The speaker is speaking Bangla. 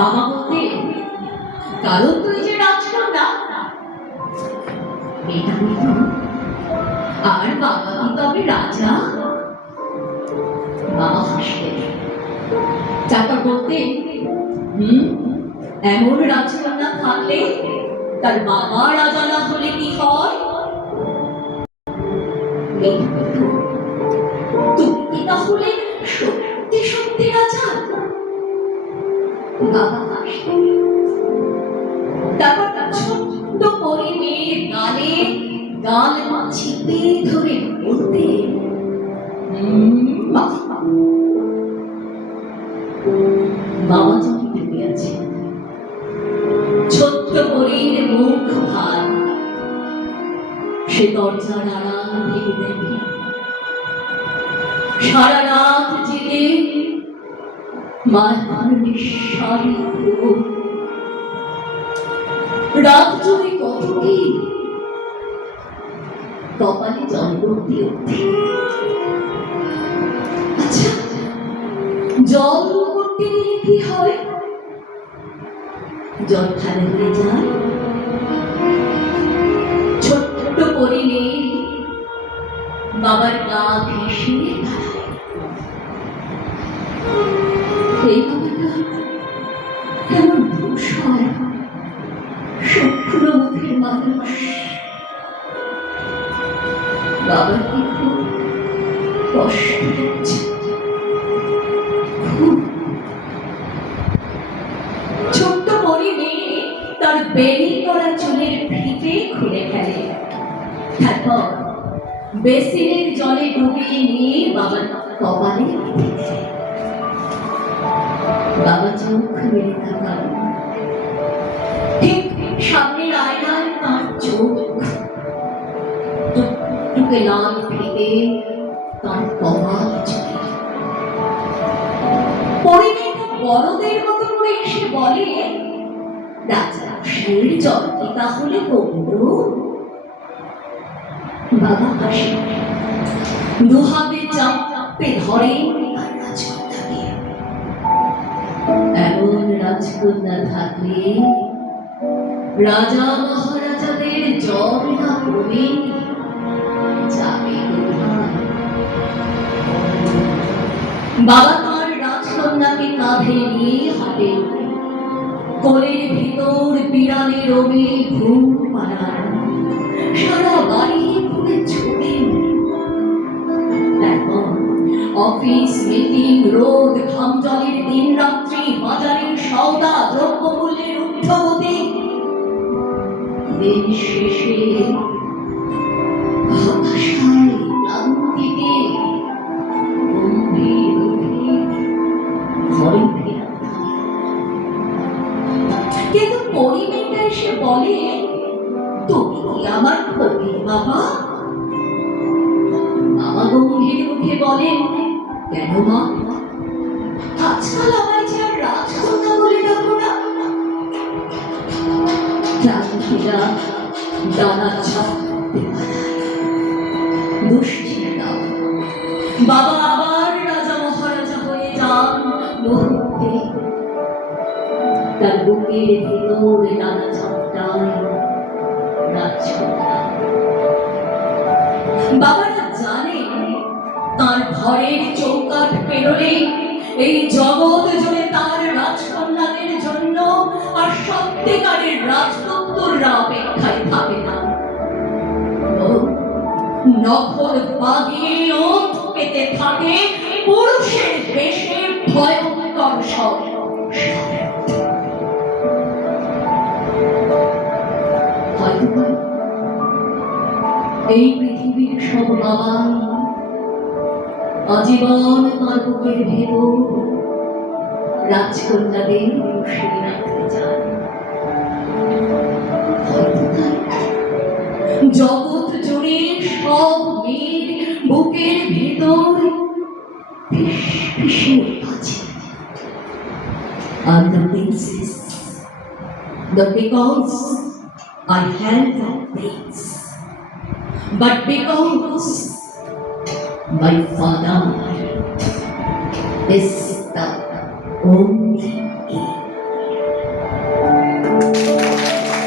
বাবা বলতে, কারণ তুই যে রাজকন্যা। মেয়েটা বলল, আর বাবা কি তবে রাজা? বাবা হাসতেন। চাকর বলতে, এমন রাজকন্যা থাকলে তার বাবা রাজা না হলে কি হয়? তুমি কি তাহলে সত্যি সত্যি রাজা? বাবা হাসতেন। তারপর ছোট্ট করে মেয়ের গালে গাল চিপে ধরে বলতে, বাবা চোখে ডুবে আছে। ছোট্ট পরীর মুখ ভার, সে দরজার আড়াল থেকে দেখে। সারা রাত জেগে মায়ের নিঃশ্বাসী রাত জুড়ে কত কি কপালে জল করতে উঠে। আচ্ছা, জল করতে গেলে কি হয়? জল খালি হয়ে যায়। ছোট্ট পরিলে বাবার গা ভেসে এই কথাটা কেমন ভূষণ শুক্র মুখের মানুষ। বাবার কি খুব কষ্ট হচ্ছে। ছোট্ট পরিলে তার বেনি করা চুলের ফিতে খুলে ফেলে। তারপর বেসিনের জলে ডুবিয়ে নিয়ে বাবার কপালে বাবা চোখ মেলে থাকার ঠিক সামনের আয়নায় তার চোখ টুকে লাল ফিতে তার কপাল চলে। পরিণীতা বড়দের মতো করে এসে বলে, রাজা সেই জল কি তাহলে বলবো? বাবা হাসে, দুহাতে চাপে ধরে রাজকন্যাকে। এমন রাজকন্যা থাকলে রাজা মহারাজাদের জল না কমে যাবে কোথায়? বাবা তার রাজকন্যাকে কাঁধে নিয়ে হাঁটে। কোলের ভিতর বিড়ালে রবি ঘুম পাড়ান, সারা বাড়ি ঘুরে ছোটেন। অফিস মিটিং, রোদ, ঘাম জলের দিন রাত্রি, বাজারের সওদা, দ্রব্যমূল্যের ঊর্ধ্বগতি। দিন শেষে হতাশায় ক্লান্তিতে গম্ভীর ঘরে ফেরা। কিন্তু পরিণীতা এসে বলে, তুমি কি আমার ক্ষতি বাবা? বাবা গম্ভীর মুখে বলেন, কেন মা? আজকাল আমায় যে আর রাজকন্যা বলে ডাকো না। ক্লান্তিরা ডানা চাপতে পারায় দুশ্চিন্তা দাও। বাবা আবার রাজা মহারাজা হয়ে যান মুহূর্তে। তার বুকের ভিতর ডানা চাপটায় রাজকন্যা। বাবারা জানে তার ঘরের চৌকাঠ পেরোলে এই জগৎ জুড়ে তার রাজকন্যাদের জন্য আর সত্যিকারের রাজপুত্ররা অপেক্ষায় থাকে না। নখর বাগিয়ে ওঠ পেতে থাকে পুরুষের বেশে ভয়ঙ্কর সব। এই পৃথিবীর সব বাবাই আজীবন তার বুকের ভেতর রাজকন্যাদের বসিয়ে রাখতে চান। জগৎ জুড়ে সব মেয়ের বুকের ভেতর আছে। And the princess, not because I had that prince, but because my father is the only